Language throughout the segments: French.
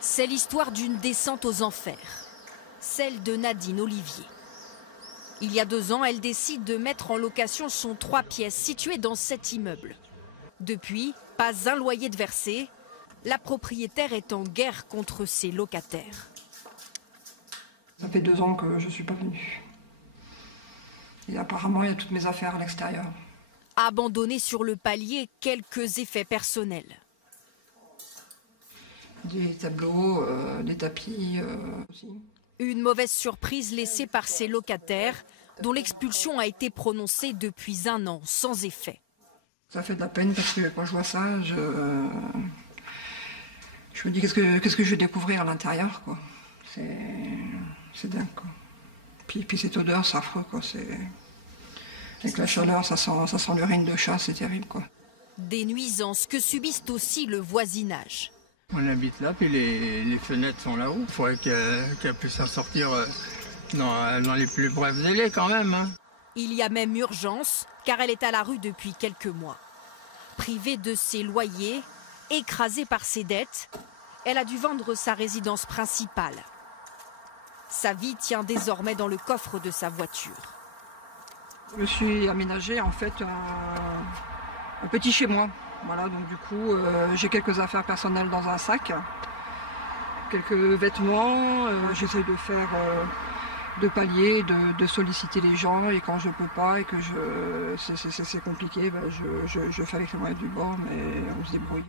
C'est l'histoire d'une descente aux enfers, celle de Nadine Olivier. Il y a 2 ans, elle décide de mettre en location son 3 pièces situé dans cet immeuble. Depuis, pas un loyer de versé. La propriétaire est en guerre contre ses locataires. Ça fait 2 ans que je ne suis pas venue. Et apparemment, il y a toutes mes affaires à l'extérieur. Abandonné sur le palier, quelques effets personnels. Des tableaux, des tapis aussi. Une mauvaise surprise laissée par ses locataires, dont l'expulsion a été prononcée depuis 1 an, sans effet. Ça fait de la peine parce que quand je vois ça, je me dis qu'est-ce que je vais découvrir à l'intérieur, quoi. C'est dingue, quoi. Puis cette odeur, c'est affreux, quoi. Avec la chaleur, ça sent l'urine de chat, c'est terrible, quoi. Des nuisances que subissent aussi le voisinage. On habite là, puis les fenêtres sont là-haut. Il faudrait qu'elle puisse en sortir dans les plus brefs délais quand même. Hein. Il y a même urgence, car elle est à la rue depuis quelques mois. Privée de ses loyers, écrasée par ses dettes, elle a dû vendre sa résidence principale. Sa vie tient désormais dans le coffre de sa voiture. Je me suis aménagé en fait un petit chez moi. Voilà, donc du coup, j'ai quelques affaires personnelles dans un sac, quelques vêtements. J'essaie de faire, de pallier, de solliciter les gens. Et quand je peux pas et que c'est compliqué, ben je fais avec les moyens du bord, mais on se débrouille.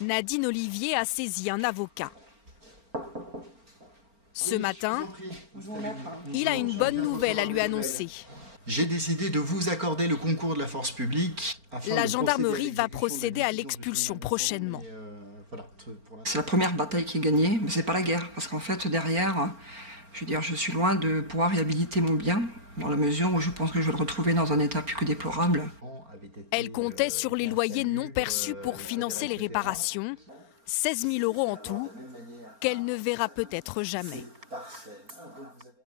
Nadine Olivier a saisi un avocat. Ce matin, il a une bonne nouvelle à lui annoncer. J'ai décidé de vous accorder le concours de la force publique. La gendarmerie va procéder à l'expulsion prochainement. C'est la première bataille qui est gagnée, mais c'est pas la guerre. Parce qu'en fait, derrière, je veux dire, je suis loin de pouvoir réhabiliter mon bien, dans la mesure où je pense que je vais le retrouver dans un état plus que déplorable. Elle comptait sur les loyers non perçus pour financer les réparations, 16 000 € en tout, qu'elle ne verra peut-être jamais.